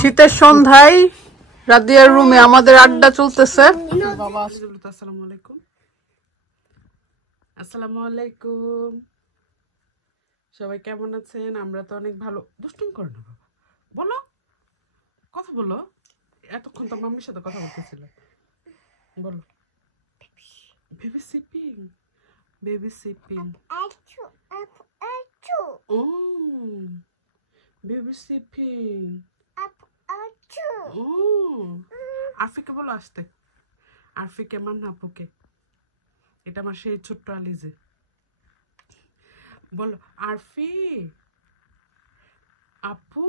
শীতের সন্ধ্যায় রাদিয়ার রুমে আমাদের আড্ডা চলতেছে। বাবা আসসালামু আলাইকুম। আসসালামু আলাইকুম, সবাই কেমন আছেন? আমরা তো অনেক ভালো। দুষ্টুমি করো না বাবা, বলো, কথা বলো। এতক্ষণ তো মাম্মির সাথে কথা বলতেছিল, বলো। বেবি সিপিং, বেবি সিপিং, ও বেবি সিপিং, ও আরফিকে বলো আসতে, আরফিকে আমার নাপুকে। এটা আমার সেই ছোট্ট আলিজে, বলো আরফি আপু।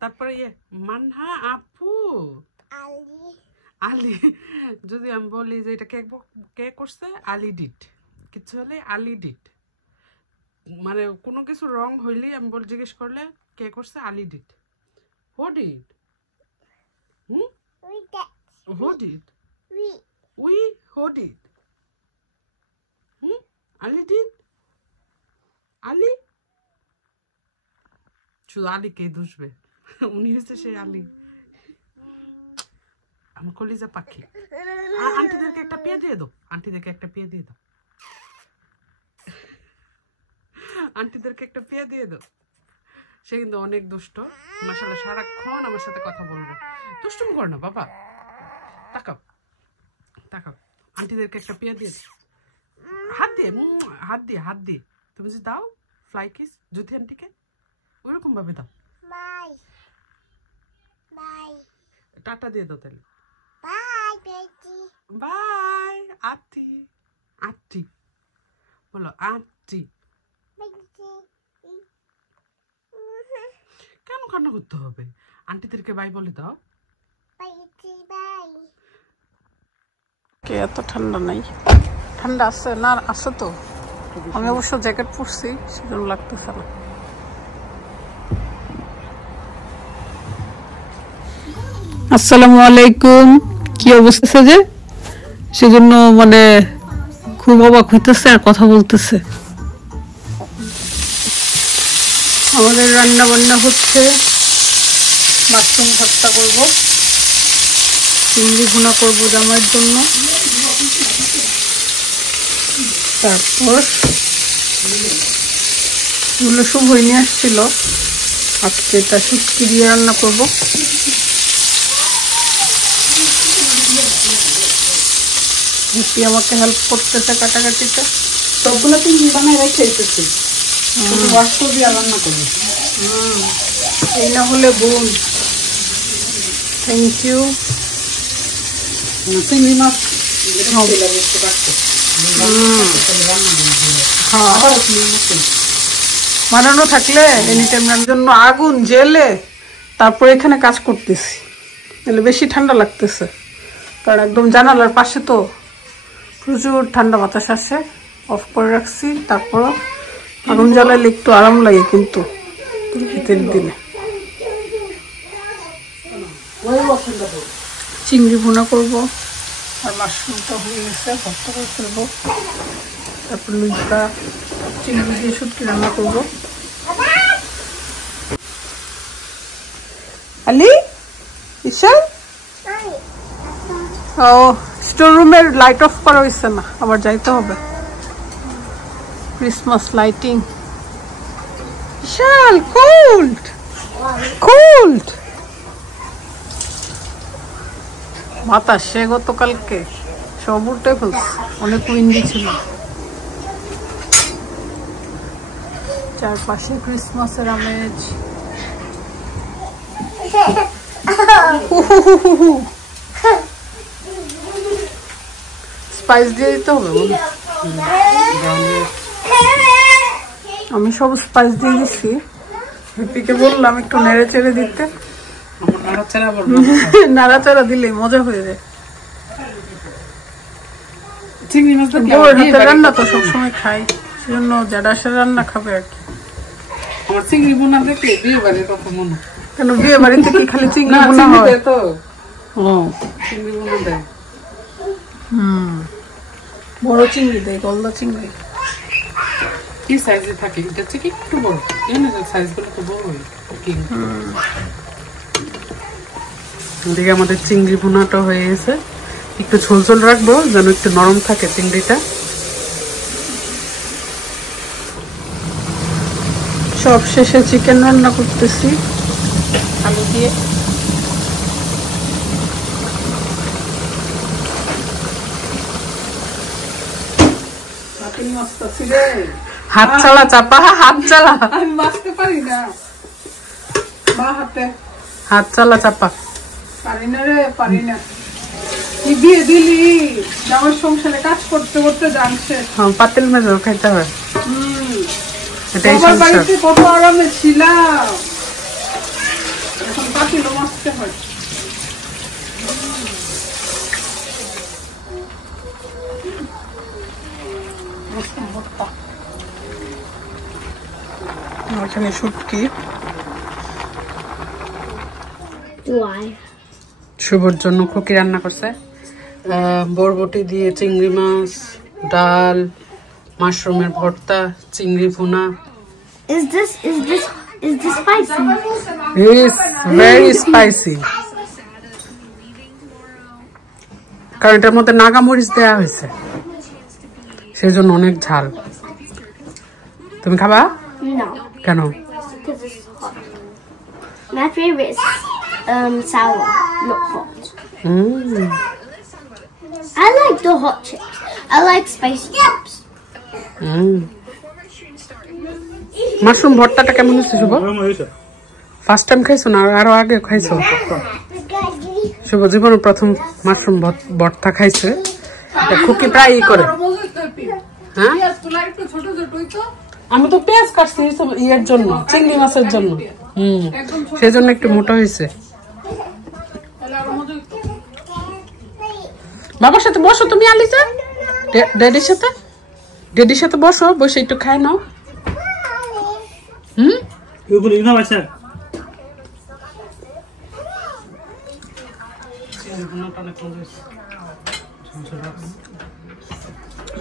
তারপরে ইয়ে মানহা আপু, আলি। যদি আমি বলি যে এটা কে করছে, আলি ডিট, কিছু হলে আলি ডিট, মানে কোনো কিছু রং হইলে আমি জিজ্ঞেস করলে কে করছে, Ali did. Who did? Who did? We who did? Ali did? Ali? শুধু আলিকেই দুষবে, উনি হচ্ছে সেই আলি। আমার কলিজা পাখি। আন্টিদেরকে একটা পেয়ে দিয়ে দাও, আন্টিদেরকে একটা পেয়ে দিয়ে দাও, আন্টিদেরকে একটা পেয়ে দিয়ে দাও। সে কিন্তু অনেক দুষ্ট, মাশাআল্লাহ, সারাক্ষণ আমার সাথে কথা বলবে। দুষ্টুমি কর না বাবা, তাকাও তাকাও, আন্টিদেরকে একটা পেয়ে দিয়ে দাও, হাত দিয়ে, হাত দিয়ে, হাত দিয়ে। তুমি যে দাও ফ্লাই কিস জ্যোতি আন্টিকে, ওইরকম ভাবে দাও। টাটা দিয়ে দাও তাহলে। বাই আন্টি, আন্টি বলো, আন্টি। কেন কান্না করতে হবে? আন্টিদেরকে বাই বলে দাও। এত ঠান্ডা নাই, ঠান্ডা আছে না? আছে তো, আমি অবশ্য জ্যাকেট পরছি, সেজন্য লাগতেছে না। আসসালামু আলাইকুম। কি অবস্থা যে, সেজন্য মানে খুব অবাক হইতেছে আর কথা বলতেছে। আমাদের রান্না বান্না হচ্ছে, মাশরুম ভর্তা করব, চিংড়ি ভুনা করবো জামাইয়ের জন্য, তারপর এগুলো শুভ নিয়ে আসছিল, আজকে এটা শুটকি দিয়ে রান্না করবো। হিপি আমাকে হেল্প করতেছে কাটাকাটিতে। সবগুলো চিংড়ি বানায় রেখে এসেছি, ওয়াশ দিয়ে রান্না করবো। এই না হলে বোন। Thank you. চিংড়ি মাছ বানানো থাকলে এনি টাইম রান্নার জন্য আগুন জেলে তারপর এখানে কাজ করতেছি, তাহলে বেশি ঠান্ডা লাগতেছে, কারণ একদম জানালার পাশে তো প্রচুর ঠান্ডা বাতাস আসে। অফ করে রাখছি, তারপর আগুন জ্বালাইলে একটু আরাম লাগে কিন্তু শীতের দিনে। চিংড়ি ভুনা করব, আর মাশরুমটা হয়ে গেছে, ভর্তা করে ফেলবো। তারপর লুচকা চিংড়ি দিয়ে শুটকি রান্না করব। আলি ঈশান, ও স্টোর রুমের লাইট অফ করা হয়েছে না, আবার যাইতে হবে। ক্রিসমাস লাইটিং, বিশাল কোল্ড কোল্ড বাতাস। সে গতকালকে সব উল্টে ফেলছে, অনেক উইন্ডি ছিল। চারপাশে ক্রিসমাসের আমেজ। স্পাইস দিয়ে দিতে হবে, আমি সব স্পাইস দিয়ে দিচ্ছি। হিপিকে বললাম একটু নেড়ে চেড়ে দিতে, নাড়াচাড়া দিলে মজা হয়ে যায়। চিংড়ি মাছ রান্না তো সবসময় খাই, সেজন্য যারা সে রান্না খাবে আর কি। আমার চিংড়ি বোনা দেখলে বিয়ে বাড়ির কথা মনে। কেন বিয়ে বাড়িতে কি খালি চিংড়ি বোনা হয়? তো চিংড়ি বোনা দেয়, বড় চিংড়ি দেয়, গলদা চিংড়ি। কি সাইজে থাকে এটা থেকে একটু বড় এনে সাইজগুলো তো বড়ই এদিকে আমাদের চিংড়ি ভুনাটা হয়ে গেছে একটু ঝোল ঝোল রাখবো যেন একটু নরম থাকে চিংড়িটা সব শেষে চিকেন রান্না করতেছি আলু দিয়ে হাত চালা চাপা হাত চালা আমি মাছতে পারি না হাত চালা চাপা পারি না রে পারি না কি দিয়ে দিলি আমার সংসারে কাজ করতে করতে জানছে হ্যাঁ পাতিল মেজর খাইতে হয় এটাই বাড়িতে কত আরামে ছিলাম এখন পাতিলও মাছতে হয় শুটকি শুভর জন্য খুকি রান্না করছে বরবটি দিয়ে চিংড়ি মাছ ডাল মাশরুমের ভর্তা চিংড়ি ভুনা Is this spicy? It's very spicy. কারণ এটার মধ্যে নাগা মরিচ দেওয়া হয়েছে সেজন্য অনেক ঝাল তুমি খাবা No. কেন Because it's hot. My favorite is sour, not hot. I like the hot chips. I like spicy chips. Mushroom ভর্তাটা কেমন হচ্ছে শুভ ফার্স্ট টাইম খাইছো না আরো আগে খাইছো শুভ জীবনে প্রথম মাশরুম ভর্তা খাইছে খুকি প্রায় করে হ্যাঁ আমি তো পেঁয়াজ কাটছি ইয়ের জন্য চিংড়ি মাছের জন্য সেজন্য একটু মোটা হয়েছে বাবার সাথে বসো তুমি আলিজা ড্যাডির সাথে বসো বসে একটু খায় নাও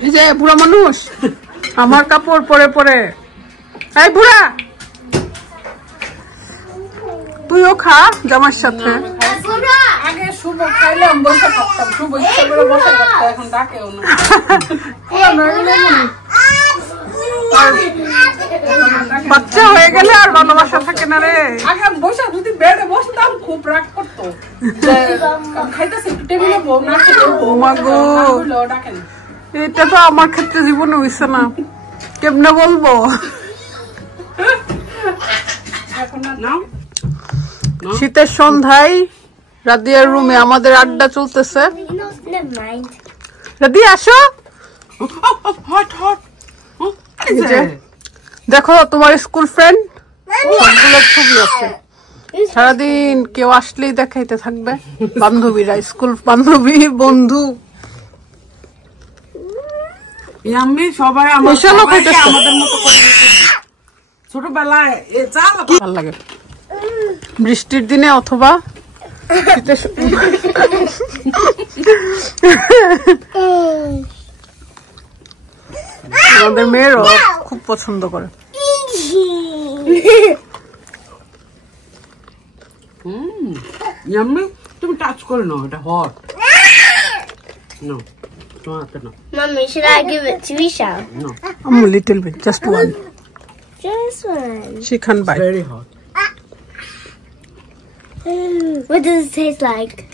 এই যে বুড়া মানুষ আমার কাপড় পরে পরে এই বুড়া তুইও খা জামার সাথে আগে শুভ খাইলাম বসে থাকতাম শুভ ইচ্ছা করে বসে থাকতো এখন ডাকেও না বাচ্চা হয়ে গেলে আর ভালোবাসা থাকে না রে আগে বসে যদি বেডে বসতাম খুব রাগ করতো খাইতেছি টেবিলে বউ না ও মা গো এটা তো আমার ক্ষেত্রে জীবনে হইছে না কেমনে বলবো শীতের সন্ধ্যায় রাদিয়ার রুমে আমাদের আড্ডা চলতেছে রাদিয়া আসো হট হট দেখো তোমার স্কুল ফ্রেন্ড সবগুলোর ছবি আছে সারাদিন কেউ আসলেই দেখাইতে থাকবে বান্ধবীরা স্কুল বান্ধবী বন্ধু সবাই আমাদের মতো ছোটবেলায় ভালো লাগে বৃষ্টির দিনে অথবা আমাদের মেয়েরও খুব পছন্দ করে তুমি টাচ করে নাও এটা hot no Mommy, should I give it to Isha? No. A little bit, just one. Just one. She can't bite. Very hot. What does it taste like?